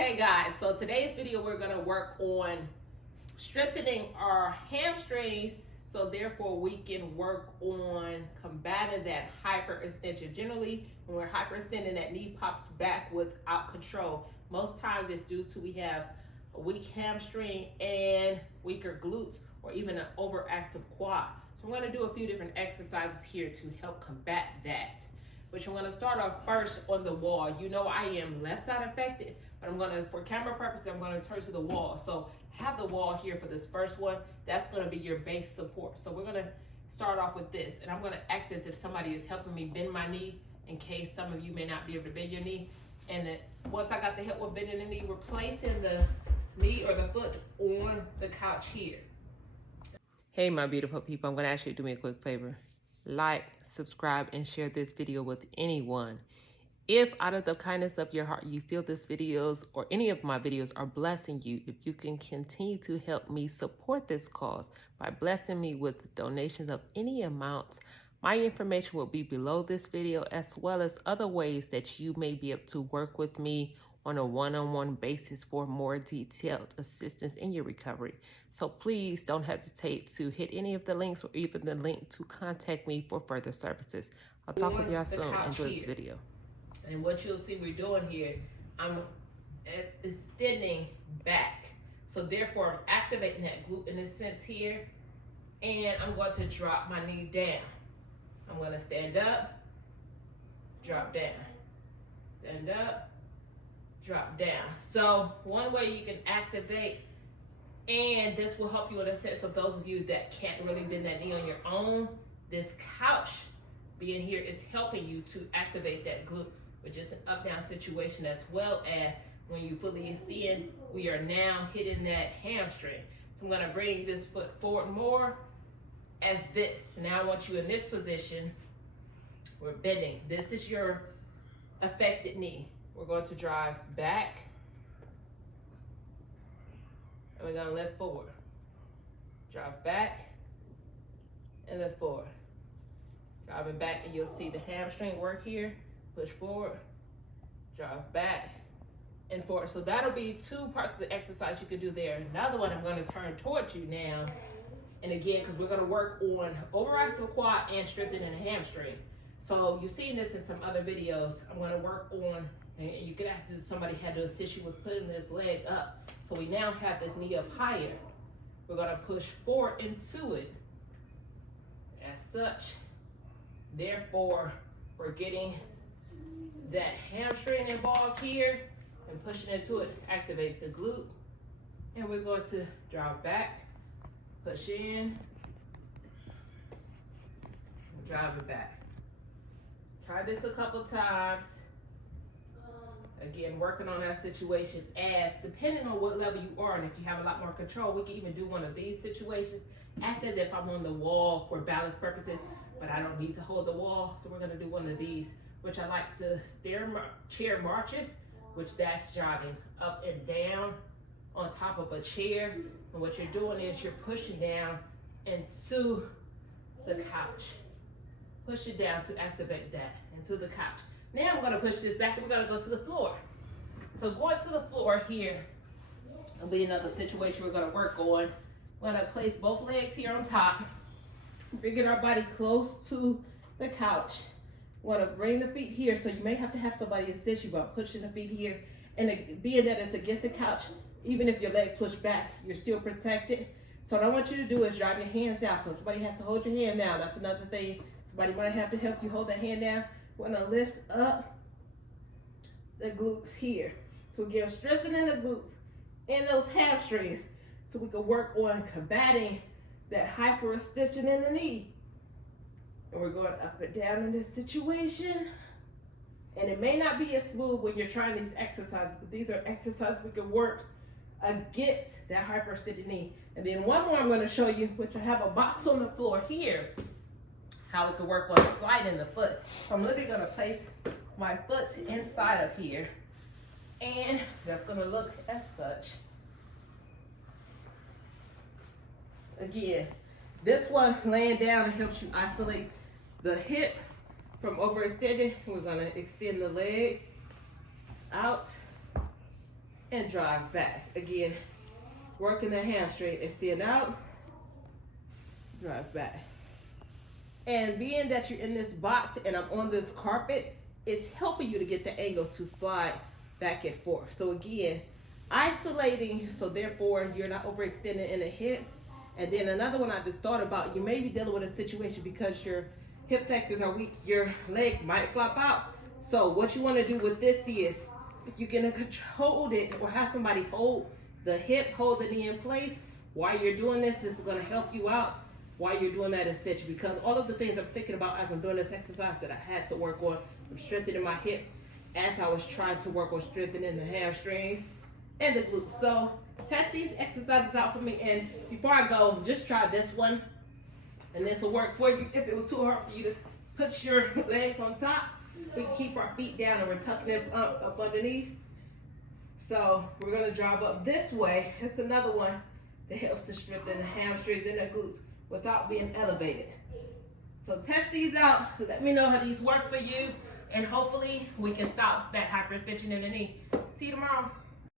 Okay guys, so today's video we're going to work on strengthening our hamstrings, so therefore we can work on combating that hyperextension. Generally, when we're hyperextending, that knee pops back without control. Most times it's due to we have a weak hamstring and weaker glutes, or even an overactive quad. So I'm going to do a few different exercises here to help combat that. Which I'm going to start off first on the wall. You know I am left side affected, but I'm going to, for camera purposes, I'm going to turn to the wall. So have the wall here for this first one. That's going to be your base support. So we're going to start off with this, and I'm going to act as if somebody is helping me bend my knee, in case some of you may not be able to bend your knee. And then once I got the help with bending the knee, we're placing the knee or the foot on the couch here. Hey my beautiful people, I'm going to ask you to do me a quick favor. Like, subscribe, and share this video with anyone. If out of the kindness of your heart you feel this videos or any of my videos are blessing you, if you can continue to help me support this cause by blessing me with donations of any amounts, my information will be below this video, as well as other ways that you may be able to work with me on a one-on-one basis for more detailed assistance in your recovery. So please don't hesitate to hit any of the links, or even the link to contact me for further services. I'll talk with y'all soon. Enjoy this video. And what you'll see we're doing here, I'm extending back. So therefore I'm activating that glute in a sense here, and I'm going to drop my knee down. I'm going to stand up, drop down, stand up, drop down. So one way you can activate, and this will help you in a sense of those of you that can't really bend that knee on your own, this couch being here is helping you to activate that glute with just an up down situation, as well as when you fully extend, we are now hitting that hamstring. So I'm going to bring this foot forward more as this. Now I want you in this position. We're bending. This is your affected knee. We're going to drive back, and we're going to lift forward. Drive back and lift forward. Driving back, and you'll see the hamstring work here. Push forward, drive back and forward. So that'll be two parts of the exercise you can do there. Another one, I'm going to turn towards you now. And again, because we're going to work on overactive quad and strengthening the hamstring. So you've seen this in some other videos. I'm going to work on, and you could act as somebody had to assist you with putting this leg up. So we now have this knee up higher. We're going to push forward into it as such. Therefore, we're getting that hamstring involved here, and pushing into it activates the glute. And we're going to drive back, push in, drive it back. Try this a couple times. Again, working on that situation, as depending on what level you are, and if you have a lot more control, we can even do one of these situations. Act as if I'm on the wall for balance purposes, but I don't need to hold the wall. So we're going to do one of these, which I like to chair marches, which that's driving up and down on top of a chair. And what you're doing is you're pushing down into the couch. Push it down to activate that into the couch. Now I'm going to push this back, and we're going to go to the floor. So going to the floor here will be another situation we're going to work on. We're going to place both legs here on top, bringing our body close to the couch. Want to bring the feet here, so you may have to have somebody assist you by pushing the feet here. And being that it's against the couch, even if your legs push back, you're still protected. So what I want you to do is drive your hands down. So somebody has to hold your hand down. That's another thing. Somebody might have to help you hold that hand down. Want to lift up the glutes here. So again, strengthening the glutes and those hamstrings, so we can work on combating that hyperextension in the knee. And we're going up and down in this situation. And it may not be as smooth when you're trying these exercises, but these are exercises we can work against that hyperextended knee. And then one more I'm going to show you, which I have a box on the floor here, how we can work on sliding the foot. So I'm literally going to place my foot inside of here, and that's going to look as such. Again, this one laying down, it helps you isolate the hip from overextending. We're going to extend the leg out and drive back. Again, working the hamstring, extend out, drive back. And being that you're in this box and I'm on this carpet, it's helping you to get the angle to slide back and forth. So again, isolating, so therefore you're not overextending in the hip. And then another one I just thought about, you may be dealing with a situation because your hip flexors are weak, your leg might flop out. So what you want to do with this is, if you can hold it or have somebody hold the hip, hold the knee in place while you're doing this, is going to help you out while you're doing that extension. Because all of the things I'm thinking about as I'm doing this exercise that I had to work on, I'm strengthening my hip as I was trying to work on strengthening the hamstrings and the glutes. So test these exercises out for me, and before I go, just try this one, and this will work for you. If it was too hard for you to put your legs on top, we can keep our feet down and we're tucking them up underneath. So we're gonna drive up this way. It's another one that helps to strengthen the hamstrings and the glutes without being elevated. So test these out, let me know how these work for you, and hopefully we can stop that hyperextension in the knee. See you tomorrow.